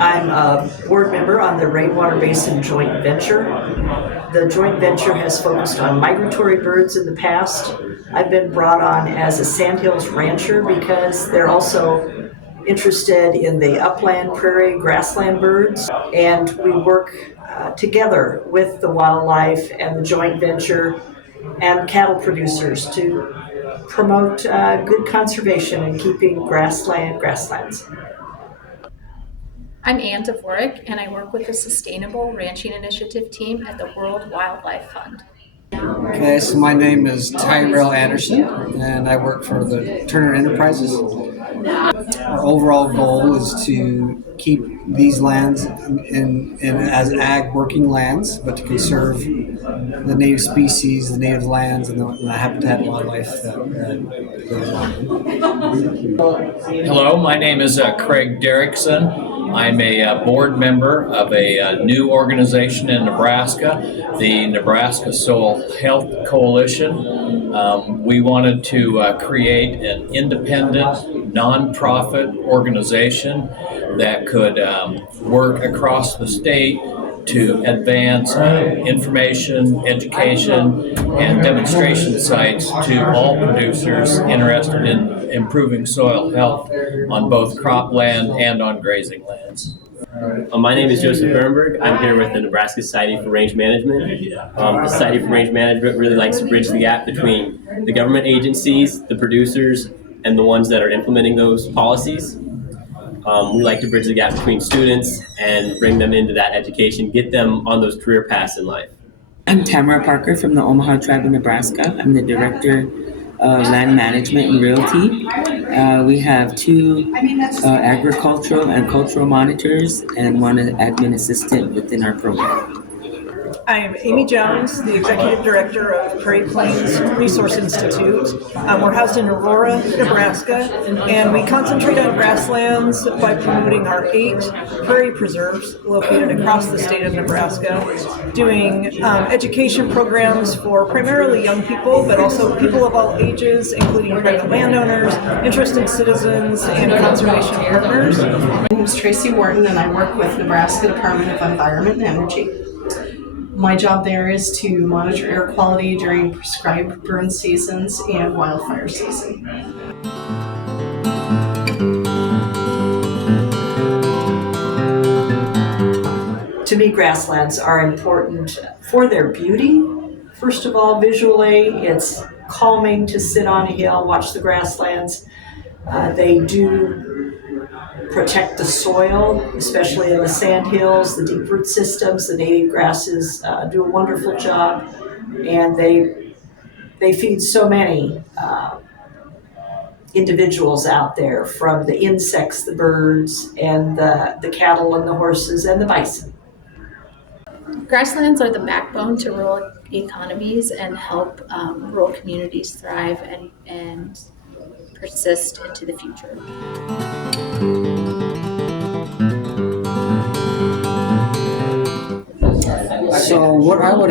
I'm a board member on the Rainwater Basin Joint Venture. The joint venture has focused on migratory birds in the past. I've been brought on as a Sandhills rancher because they're also interested in the upland prairie grassland birds, and we work together with the wildlife and the joint venture and cattle producers to promote good conservation and keeping grasslands. I'm Ann Dvorak, and I work with the Sustainable Ranching Initiative team at the World Wildlife Fund. Okay, so my name is Tyrell Anderson, and I work for the Turner Enterprises. Our overall goal is to keep these lands as ag working lands, but to conserve the native species, the native lands, and the habitat and wildlife that goes on. Hello, my name is Craig Derrickson. I'm a board member of a new organization in Nebraska, the Nebraska Soil Health Coalition. We wanted to create an independent, nonprofit organization that could work across the state to advance information, education, and demonstration sites to all producers interested in improving soil health on both cropland and on grazing lands. My name is Joseph Bernberg. I'm here with the Nebraska Society for Range Management. The Society for Range Management really likes to bridge the gap between the government agencies, the producers, and the ones that are implementing those policies. We like to bridge the gap between students and bring them into that education, get them on those career paths in life. I'm Tamara Parker from the Omaha Tribe of Nebraska. I'm the Director of Land Management and Realty. We have two agricultural and cultural monitors and one admin assistant within our program. I'm Amy Jones, the Executive Director of Prairie Plains Resource Institute. We're housed in Aurora, Nebraska, and we concentrate on grasslands by promoting our 8 prairie preserves located across the state of Nebraska, doing education programs for primarily young people, but also people of all ages, including private landowners, interested citizens, and conservation partners. My name is Tracy Wharton, and I work with Nebraska Department of Environment and Energy. My job there is to monitor air quality during prescribed burn seasons and wildfire season. To me, grasslands are important for their beauty. First of all, visually, it's calming to sit on a hill, watch the grasslands. They do protect the soil, especially in the sand hills, the deep root systems. The native grasses do a wonderful job, and they feed so many individuals out there, from the insects, the birds, and the cattle and the horses and the bison. Grasslands are the backbone to rural economies and help rural communities thrive and persist into the future. So what I would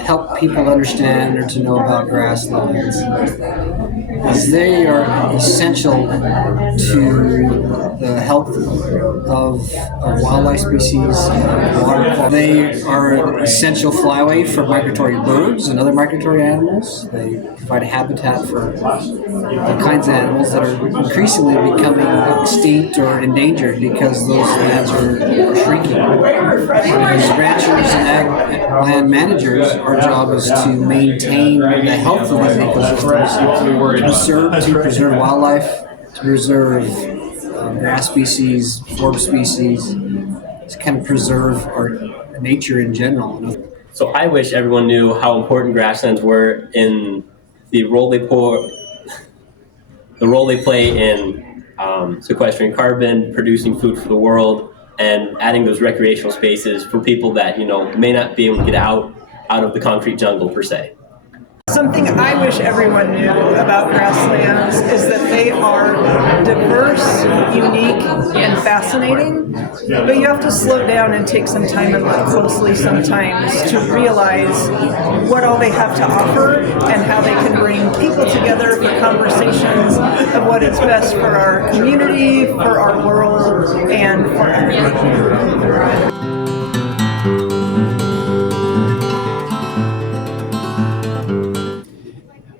help people understand or to know about grasslands is they are essential to the health of wildlife species, water quality. They are an essential flyway for migratory birds and other migratory animals. They provide a habitat for all kinds of animals that are increasingly becoming extinct or endangered because those lands are shrinking. As ranchers and land managers, our job is to maintain the health of these ecosystems, to preserve wildlife, to preserve grass species, forb species, to kind of preserve our nature in general. So I wish everyone knew how important grasslands were in the role they play in sequestering carbon, producing food for the world, and adding those recreational spaces for people that may not be able to get out of the concrete jungle per se. Something I wish everyone knew about grasslands is that they are diverse, unique, and fascinating, but you have to slow down and take some time and look closely sometimes to realize what all they have to offer and how they can bring people together for conversations of what is best for our community, for our world, and for everyone.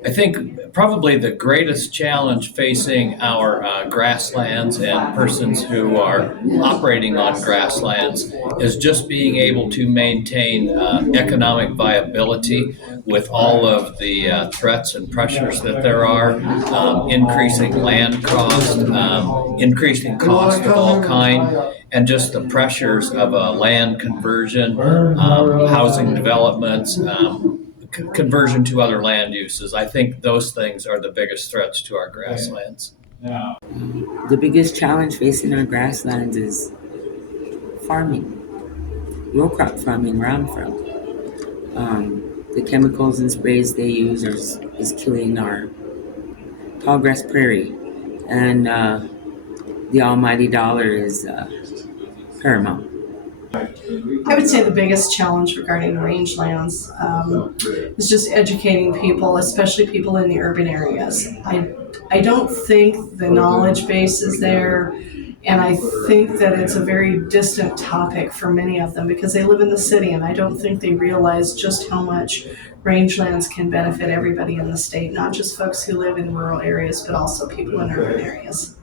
I think probably the greatest challenge facing our grasslands and persons who are operating on grasslands is just being able to maintain economic viability with all of the threats and pressures that there are, increasing land cost, increasing cost of all kind, and just the pressures of land conversion, housing developments, conversion to other land uses. I think those things are the biggest threats to our grasslands. The biggest challenge facing our grasslands is farming, row crop farming where I'm from. The chemicals and sprays they use is killing our tallgrass prairie, and the almighty dollar is paramount. I would say the biggest challenge regarding rangelands is just educating people, especially people in the urban areas. I don't think the knowledge base is there, and I think that it's a very distant topic for many of them because they live in the city, and I don't think they realize just how much rangelands can benefit everybody in the state, not just folks who live in rural areas, but also people in urban areas.